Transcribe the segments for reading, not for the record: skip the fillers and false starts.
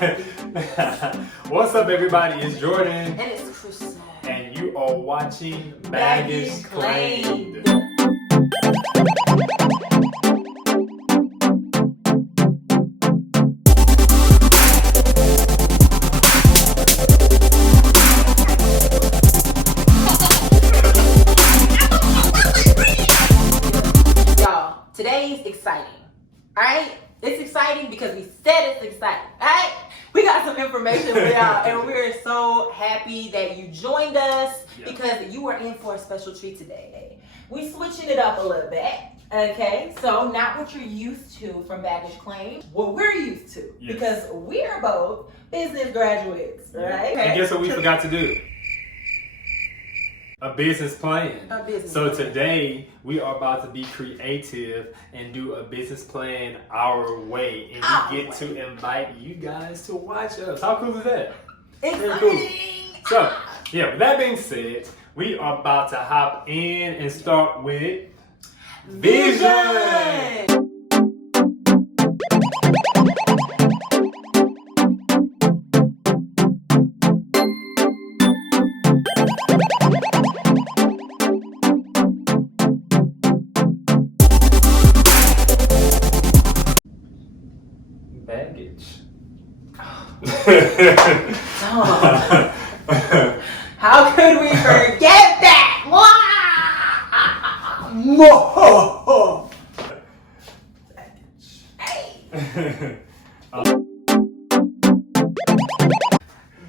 What's up, everybody? It's Jordan. And it's Chrissy. And you are watching Baggage Claimed. Y'all, today's exciting. Alright? It's exciting because we said it's exciting. Alright? We got some information for y'all, and we're so happy that you joined us because you are in for a special treat today. We switching it up a little bit, okay? So not what you're used to from Baggage Claim, what we're used to, because we're both business graduates, right? And guess what we forgot to do? A business plan. So today we are about to be creative and do a business plan our way, and we get to invite you guys to watch us. How cool is that? Exciting. Cool. So with that being said, we are about to hop in and start with Vision. Baggage. How could we forget that?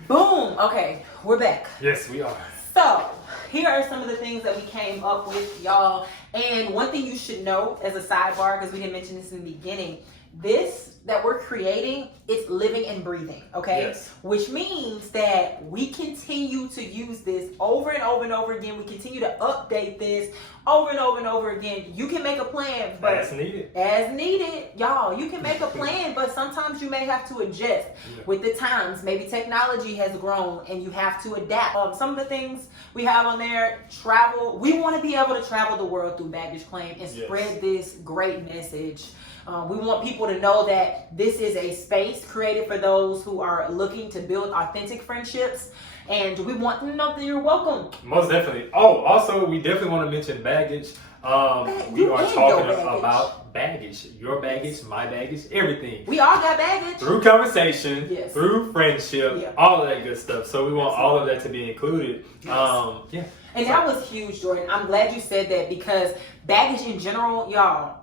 Boom. Okay, we're back. Yes, we are. So, here are some of the things that we came up with, y'all. And one thing you should know as a sidebar, because we didn't mention this in the beginning, this that we're creating, it's living and breathing, okay? Yes. Which means that we continue to use this over and over and over again. We continue to update this over and over and over again. You can make a plan, but as needed. As needed, y'all. You can make a plan, but sometimes you may have to adjust with the times. Maybe technology has grown and you have to adapt. Some of the things we have on there, travel. We want to be able to travel the world through Baggage Claim and spread this great message. We want people to know that this is a space created for those who are looking to build authentic friendships, and we want them to know that you're welcome. Most definitely. Oh, also, we definitely want to mention baggage. We are talking about baggage. Your baggage, my baggage, everything. We all got baggage. Through conversation, through friendship, all of that good stuff. So we want all of that to be included. And that was huge, Jordan. I'm glad you said that, because baggage in general, y'all,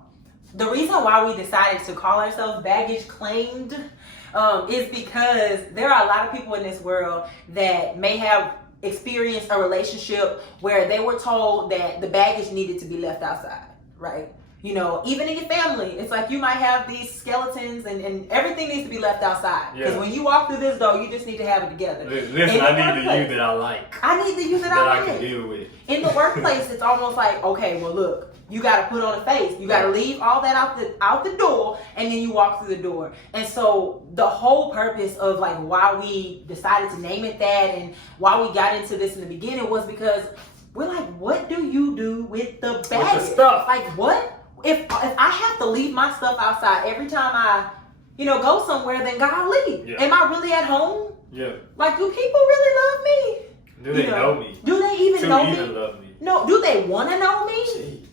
the reason why we decided to call ourselves Baggage Claimed is because there are a lot of people in this world that may have experienced a relationship where they were told that the baggage needed to be left outside, right? You know, even in your family, it's like you might have these skeletons and everything needs to be left outside. Because when you walk through this door, you just need to have it together. Listen, I need the you that I like. I need the you that I like. That I can deal with. In the workplace, it's almost like, okay, well, look, you got to put on a face. You got to leave all that out the door, and then you walk through the door. And so the whole purpose of like why we decided to name it that and why we got into this in the beginning was because we're like, what do you do with the baggage? With the stuff. Like, what? If I have to leave my stuff outside every time I, go somewhere, then God leave. Yeah. Am I really at home? Yeah. Like, do people really love me? Do they know me? Do they even know me? Love me? No. Do they want to know me? Jeez.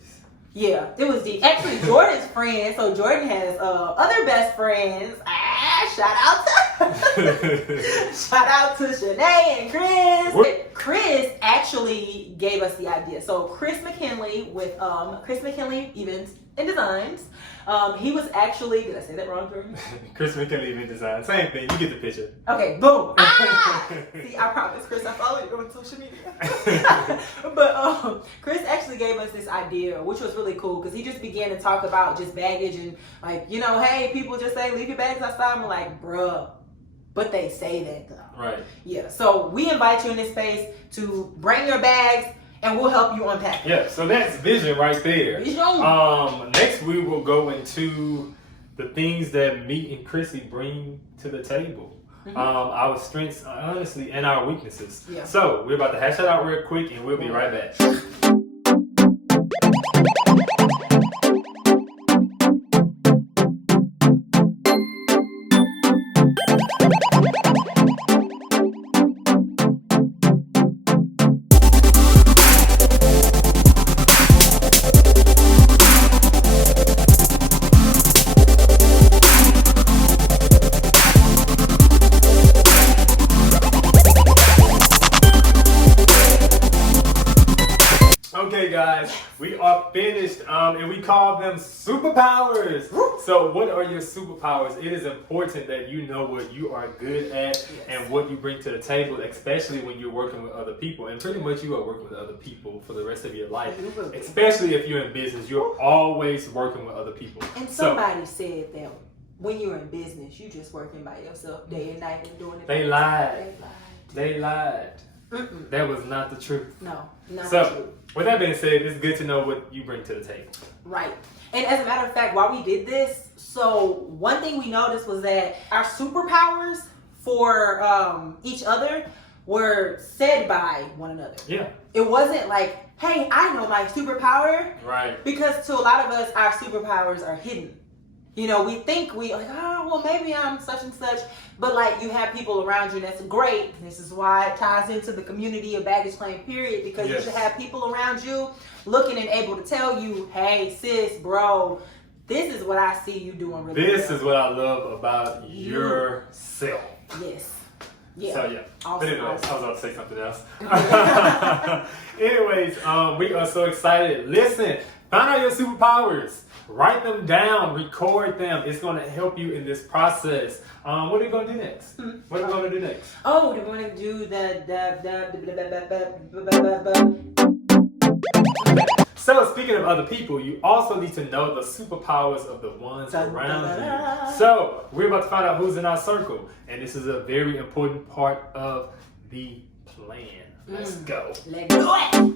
Yeah, it was deep. Actually, Jordan's friend. So Jordan has other best friends. Shout out to Shanae and Chris. What? Chris actually gave us the idea. So Chris McKinley with Chris McKinley Events and Designs. He was actually, did I say that wrong, Jordan? Chris McKinley Event Design. Same thing. You get the picture. Okay, boom. See, I promise, Chris, I follow you on social media. But Chris actually gave us this idea, which was really cool, because he just began to talk about just baggage and like, hey, people just say, leave your bags outside. I'm like, bruh, but they say that though. Right. Yeah, so we invite you in this space to bring your bags, and we'll help you unpack it. Yeah, so that's vision right there. Vision. Next we will go into the things that me and Chrissy bring to the table. Our strengths, honestly, and our weaknesses. Yeah. So we're about to hash that out real quick, and we'll be right back. are finished, and we call them superpowers. So what are your superpowers? It is important that you know what you are good at and what you bring to the table, especially when you're working with other people. And pretty much you are working with other people for the rest of your life, especially if you're in business. You're always working with other people. And somebody said that when you're in business, you're just working by yourself day and night and doing it. They lied. That was not the truth. No, not the truth. So, with that being said, it's good to know what you bring to the table. Right. And as a matter of fact, while we did this, so one thing we noticed was that our superpowers for each other were said by one another. Yeah. It wasn't like, hey, I know my superpower. Right. Because to a lot of us, our superpowers are hidden. You know, we think well, maybe I'm such and such. But like, you have people around you that's great. This is why it ties into the community of baggage claim, period. Because you should have people around you looking and able to tell you, hey, sis, bro, this is what I see you doing really well. This is what I love about yourself. Yes. Yeah. So yeah. Awesome, But anyways, awesome. I was about to say something else. Anyways, we are so excited. Listen, find out your superpowers. Write them down, record them. It's going to help you in this process. What are you going to do next? What are we going to do next? Oh, we're going to do So speaking of other people, you also need to know the superpowers of the ones around you. So we're about to find out who's in our circle. And this is a very important part of the plan. Let's go. Let's do it.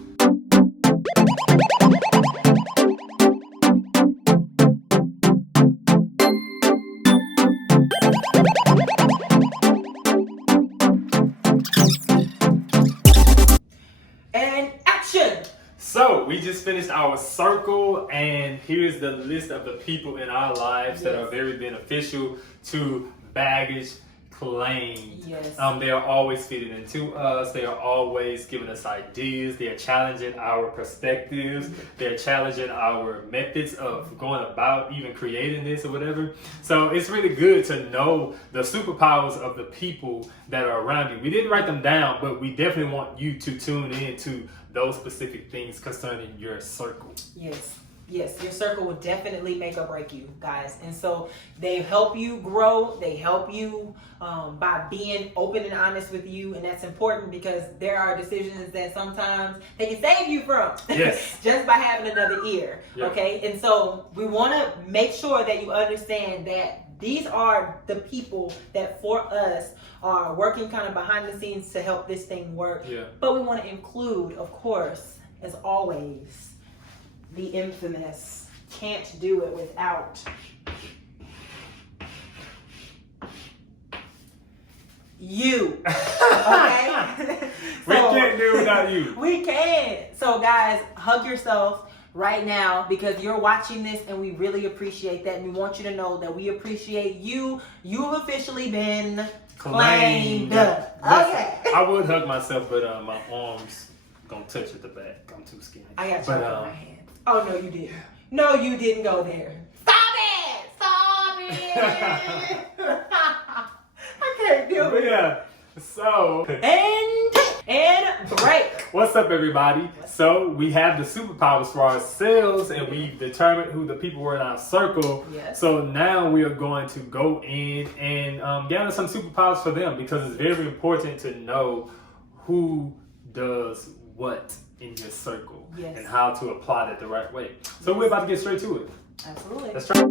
So we just finished our circle, and here's the list of the people in our lives that are very beneficial to baggage claim. Yes. They are always feeding into us. They are always giving us ideas. They are challenging our perspectives. They're challenging our methods of going about even creating this or whatever. So it's really good to know the superpowers of the people that are around you. We didn't write them down, but we definitely want you to tune in to those specific things concerning your circle. Yes. Yes, your circle will definitely make or break you, guys. And so they help you grow. They help you by being open and honest with you. And that's important because there are decisions that sometimes they can save you from. Yes. Just by having another ear. Yep. Okay. And so we want to make sure that you understand that these are the people that for us are working kind of behind the scenes to help this thing work. Yeah. But we want to include, of course, as always, the infamous can't do it without you. Okay? We can't do it without you. We can't. So guys, hug yourself right now because you're watching this and we really appreciate that. And we want you to know that we appreciate you. You've officially been claimed. Okay. I would hug myself, but my arms gonna touch at the back. I'm too skinny. I got you in my hand. Oh, no, you didn't. No, you didn't go there. Stop it! Stop it! I can't do it. Yeah. So. And break. What's up, everybody? So we have the superpowers for ourselves, and we've determined who the people were in our circle. Yes. So now we are going to go in and gather some superpowers for them because it's very important to know who does what in your circle and how to apply that the right way. So we're about to get straight to it. Absolutely. Let's try.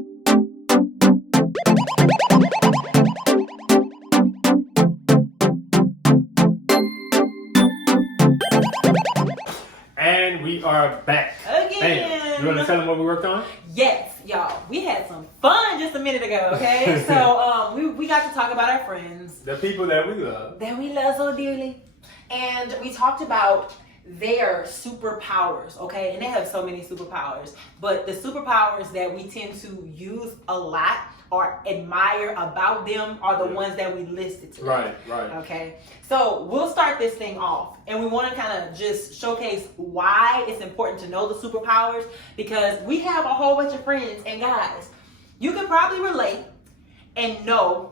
And we are back. Again. You want to tell them what we worked on? Yes, y'all. We had some fun just a minute ago, okay? So we got to talk about our friends. The people that we love. That we love so dearly. And we talked about their superpowers, okay? And they have so many superpowers. But the superpowers that we tend to use a lot or admire about them are the ones that we listed today. Right. Okay? So we'll start this thing off. And we want to kind of just showcase why it's important to know the superpowers because we have a whole bunch of friends. And guys, you can probably relate and know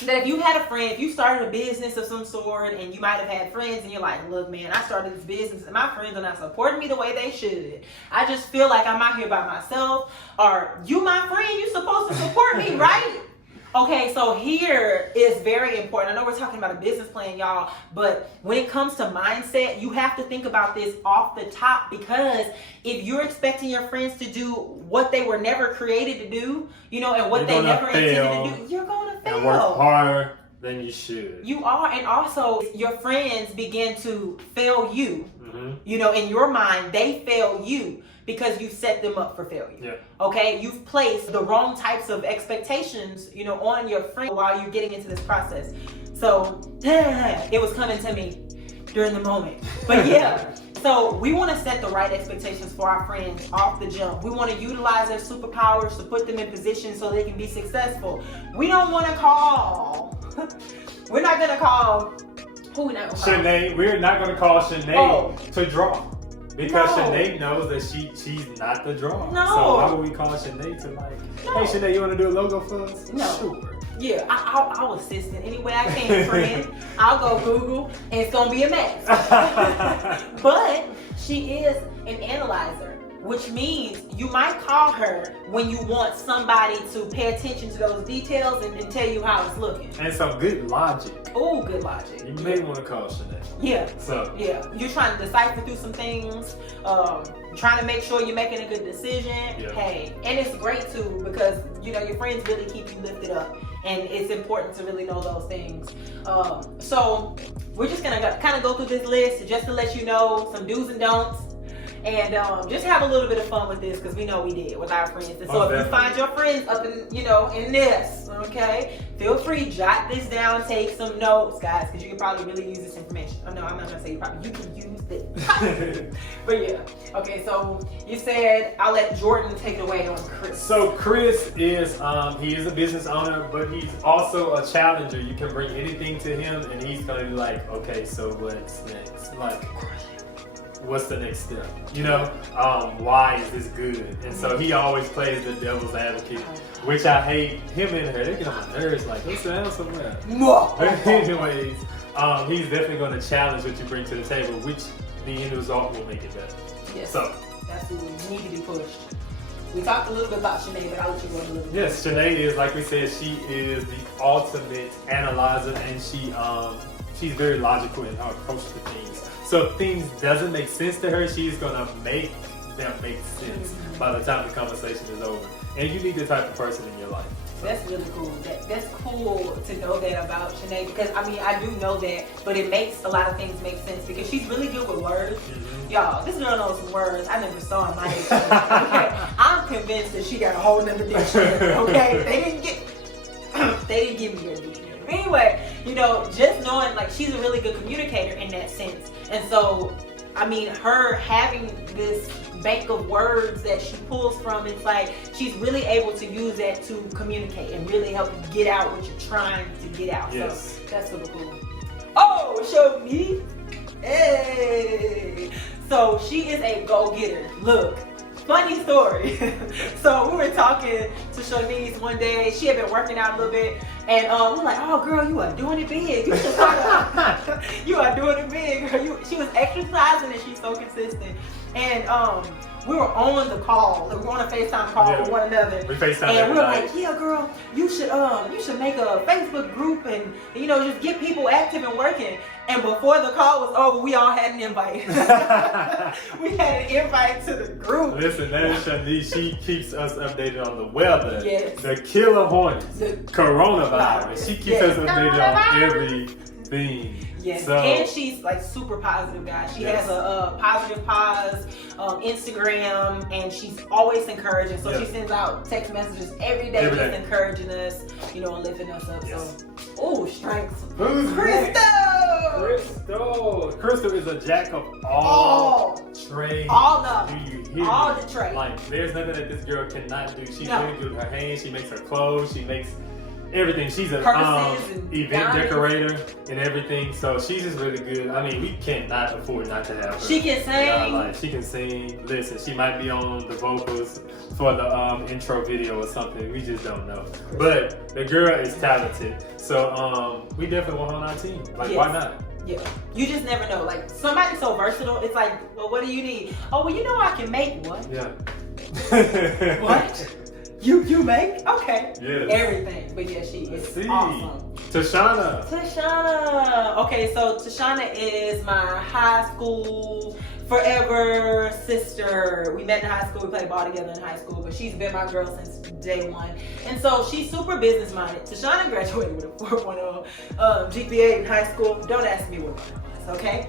that if you had a friend, if you started a business of some sort, and you might have had friends, and you're like, look, man, I started this business, and my friends are not supporting me the way they should. I just feel like I'm out here by myself. Or, you my friend, you supposed to support me, right? Okay, so here is very important. I know we're talking about a business plan, y'all, but when it comes to mindset, you have to think about this off the top, because if you're expecting your friends to do what they were never created to do, you know, and what they never intended to do, you're going to fail. And work harder than you should. You are, and also your friends begin to fail you. You know, in your mind, they fail you because you set them up for failure. Yeah. Okay, you've placed the wrong types of expectations, you know, on your friend while you're getting into this process. So it was coming to me during the moment. But yeah, so we want to set the right expectations for our friends off the jump. We want to utilize their superpowers to put them in position so they can be successful. We don't want to call. We're not gonna call. Who we not gonna call? Sinead. We're not gonna call Sinead to draw. Because Sinead knows that she's not the draw. No. So why would we call Sinead to like, hey Sinead, you want to do a logo for us? No. Sure. Yeah, I'll assist in any way I can, friend. I'll go Google, and it's gonna be a mess. But she is an analyzer, which means you might call her when you want somebody to pay attention to those details and tell you how it's looking. And some good logic. Oh, good logic. You may want to call Sinead. Yeah. So. Yeah. You're trying to decipher through some things, trying to make sure you're making a good decision. Yeah. Hey, and it's great too, because you know your friends really keep you lifted up, and it's important to really know those things. So we're just gonna kind of go through this list just to let you know some do's and don'ts. And just have a little bit of fun with this, because we know we did with our friends. And so if you find your friends up in, you know, in this, okay, feel free, jot this down, take some notes, guys, because you can probably really use this information. Oh no, I'm not gonna say you probably, you can use this. But yeah, okay, so you said I'll let Jordan take it away on Chris. So Chris is, he is a business owner, but he's also a challenger. You can bring anything to him, and he's gonna be like, okay, so what's next? Like, what's the next step? You know, why is this good? And so he always plays the devil's advocate, which I hate. Him and her, they get on my nerves. Like, let's sit down somewhere. Anyways, he's definitely going to challenge what you bring to the table, which the end result will make it better. Yes. So absolutely, need to be pushed. We talked a little bit about Sinead, but I'll let you go a little bit. Yes, Sinead is, like we said, she is the ultimate analyzer, and she's very logical in her approach to things. So if things doesn't make sense to her, she's gonna make them make sense by the time the conversation is over. And you need the type of person in your life. So. That's really cool. That's cool to know that about Sinead, because I mean I do know that, but it makes a lot of things make sense because she's really good with words. Y'all, this girl knows some words I never saw in my dictionary. Okay? I'm convinced that she got a whole nother dictionary. Okay, they didn't give me a dictionary. Anyway, you know, just knowing like she's a really good communicator in that sense. And so, I mean, her having this bank of words that she pulls from, it's like she's really able to use that to communicate and really help you get out what you're trying to get out. Yes. So that's super cool. Oh, show me. Hey. So she is a go-getter. Look. Funny story. So we were talking to Shanice one day. She had been working out a little bit, and we're like, "Oh, girl, you are doing it big. You should start. You are doing it big, girl." She was exercising, and she's so consistent. And we were on the call. We were on a FaceTime call with one another. We FaceTime and we were night. like, "Yeah, girl, you should make a Facebook group and you know just get people active and working." And before the call was over, we all had an invite. We had an invite to the group. Listen, that is Shanice. She keeps us updated on the weather, the killer hornets, the coronavirus. She keeps us updated on everything. Yes, so, and she's like super positive, guys. She has a positive pause Instagram, and she's always encouraging. So she sends out text messages every day, just encouraging us, you know, and lifting us up. So, oh, strengths. Who's Crystal is a jack of all trades. All of them. Do you hear all me? the trades. Like, there's nothing that this girl cannot do. She's really good with her hands. She makes her clothes. She makes everything. She's an event decorator and everything. So she's just really good. I mean, we cannot afford not to have her. She can sing. She can sing. Listen, she might be on the vocals for the intro video or something. We just don't know. But the girl is talented. So we definitely want her on our team. Like, why not? Yeah, you just never know. Like, somebody so versatile, it's like, well, what do you need? Oh, well, you know I can make what? Yeah. What? You make? Okay. Yes. Everything. But yeah, she is awesome. Tashana. Okay, so Tashana is my high school forever sister. We met in high school. We played ball together in high school, but she's been my girl since day one. And so she's super business minded. Tashana graduated with a 4.0 GPA in high school. Don't ask me what it was, okay?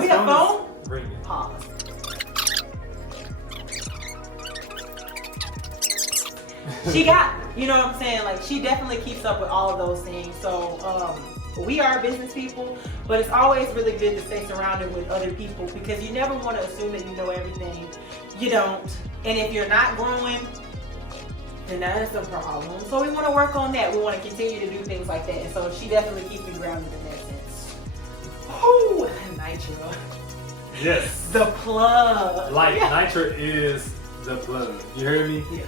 We have phone? Bring it. Pause. She got, you know what I'm saying? Like, she definitely keeps up with all of those things. So, we are business people, but it's always really good to stay surrounded with other people because you never want to assume that you know everything. You don't. And if you're not growing, then that is the problem. So we want to work on that. We want to continue to do things like that. And so she definitely keeps me grounded in that sense. Oh, Nitra. Yes. The plug. Like, Nitra is the plug. You hear me? Yeah.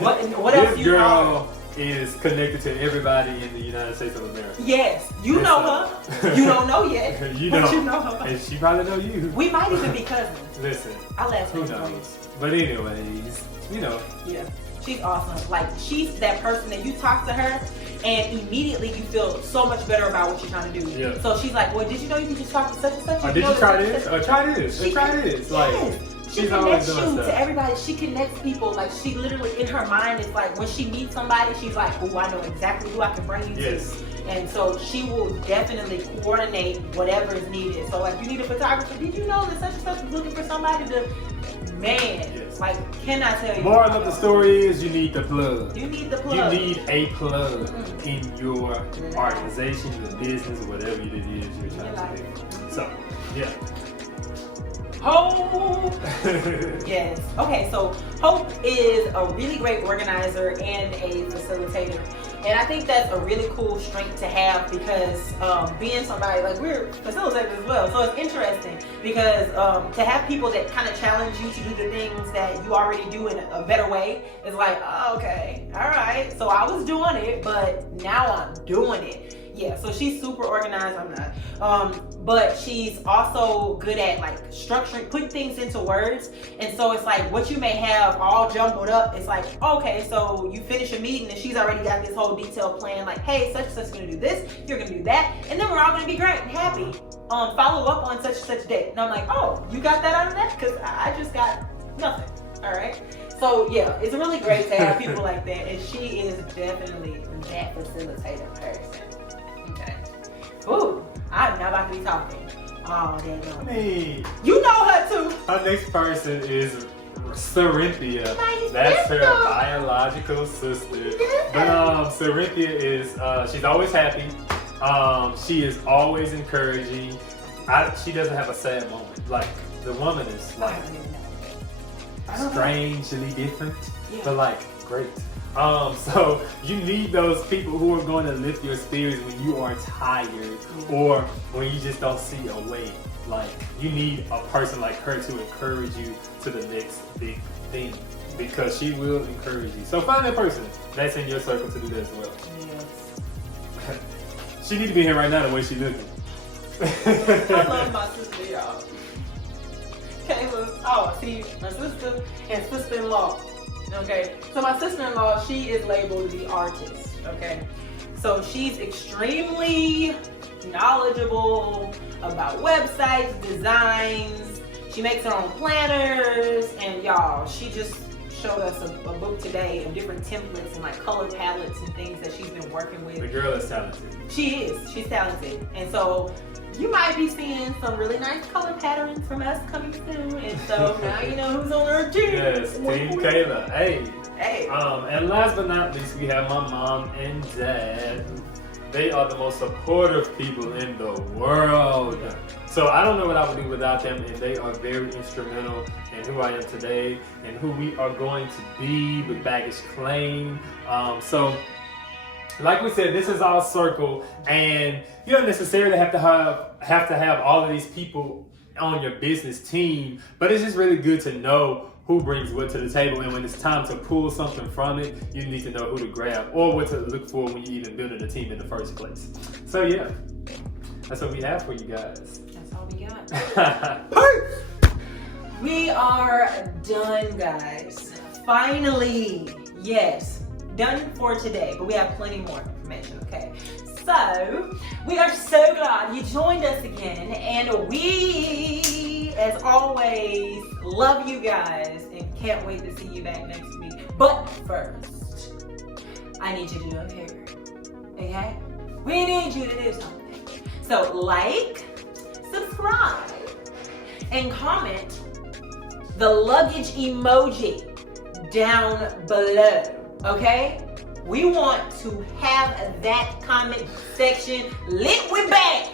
What else you know? Is connected to everybody in the United States of America. Yes, you know her. You don't know yet. You but know. You know her. And she probably know you. We might even be cousins. Listen. Our last who name knows? But anyways, you know. Yeah, she's awesome. Like, she's that person that you talk to her and immediately you feel so much better about what you're trying to do. Yeah. So she's like, well, did you know you can just talk to such and such? Did you try this? Try this. Try this. Like, she connects you to everybody. She connects people. Like, she literally, in her mind, is like, when she meets somebody, she's like, oh, I know exactly who I can bring you to. And so she will definitely coordinate whatever is needed. So, like, you need a photographer. Did you know that such and such is looking for somebody to, like, can I tell you? Moral of the story is you need the plug. You need the plug. You need a plug in your organization, your business, whatever it is you're trying to do. So, yeah. Hope. Yes. Okay, so Hope is a really great organizer and a facilitator. And I think that's a really cool strength to have because being somebody, like, we're facilitators as well. So it's interesting because to have people that kind of challenge you to do the things that you already do in a better way is like, oh, okay, all right. So I was doing it, but now I'm doing it. Yeah, so she's super organized. I'm not. But she's also good at, like, structuring, putting things into words. And so it's like what you may have all jumbled up. It's like, okay, so you finish a meeting and she's already got this whole detailed plan. Like, hey, such and such is gonna do this, you're gonna do that, and then we're all gonna be great and happy. Follow up on such and such date. And I'm like, oh, you got that out of that? Because I just got nothing. All right. So yeah, it's really great to have people like that, and she is definitely that facilitator person. Okay. Ooh, I'm not about to be talking. Oh, damn. Hey. You know her too. Our next person is Cerinthia. That's her biological sister. But Cerinthia is, she's always happy. She is always encouraging. She doesn't have a sad moment. Like, the woman is, like, strangely different, but, like, great. So you need those people who are going to lift your spirits when you are tired or when you just don't see a way. Like, you need a person like her to encourage you to the next big thing because she will encourage you. So find that person that's in your circle to do that as well. Yes. She need to be here right now the way she looking. I love my sister, y'all. Kayla, see, my sister and sister-in-law. Okay, so my sister-in-law, she is labeled the artist, okay? So she's extremely knowledgeable about websites, designs. She makes her own planners, and y'all, she just showed us a book today of different templates and, like, color palettes and things that she's been working with. The girl is talented. She is. She's talented. And so you might be seeing some really nice color patterns from us coming soon. And so now you know who's on our team. Yes, Team Kayla. Hey. Hey. And last but not least, we have my mom and dad. They are the most supportive people in the world. So I don't know what I would do without them, and they are very instrumental in who I am today and who we are going to be with Baggage Claim. So like we said, this is our circle, and you don't necessarily have to have all of these people on your business team, but it's just really good to know who brings what to the table, and when it's time to pull something from it, you need to know who to grab or what to look for when you even building a team in the first place. So yeah, that's what we have for you guys. That's all we got. We are done, guys. Finally, yes, done for today, but we have plenty more information, okay? So, we are so glad you joined us again, and we, as always, love you guys and can't wait to see you back next week. But first, I need you to do a favor, okay? We need you to do something. So, like, subscribe, and comment the luggage emoji down below, okay? We want to have that comment section lit with bags.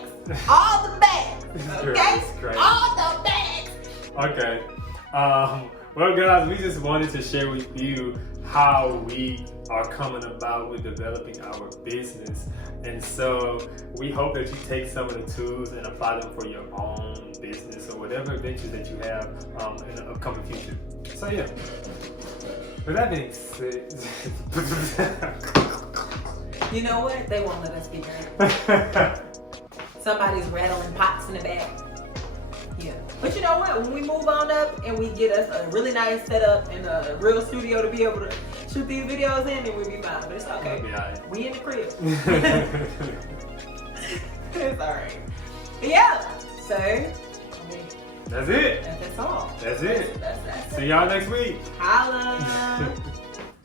All the bags, okay? All the bags. Okay. Well, guys, we just wanted to share with you how we are coming about with developing our business. And so we hope that you take some of the tools and apply them for your own business or whatever adventures that you have in the upcoming future. So yeah. With that being said, you know what? They won't let us be done. Somebody's rattling pots in the back. Yeah. But you know what? When we move on up and we get us a really nice setup in a real studio to be able to shoot these videos in, then we'll be fine. But it's okay. We'll be all right. We in the crib. It's alright. Yeah. So, that's it. That's all. That's it. That's See y'all next week. Holla.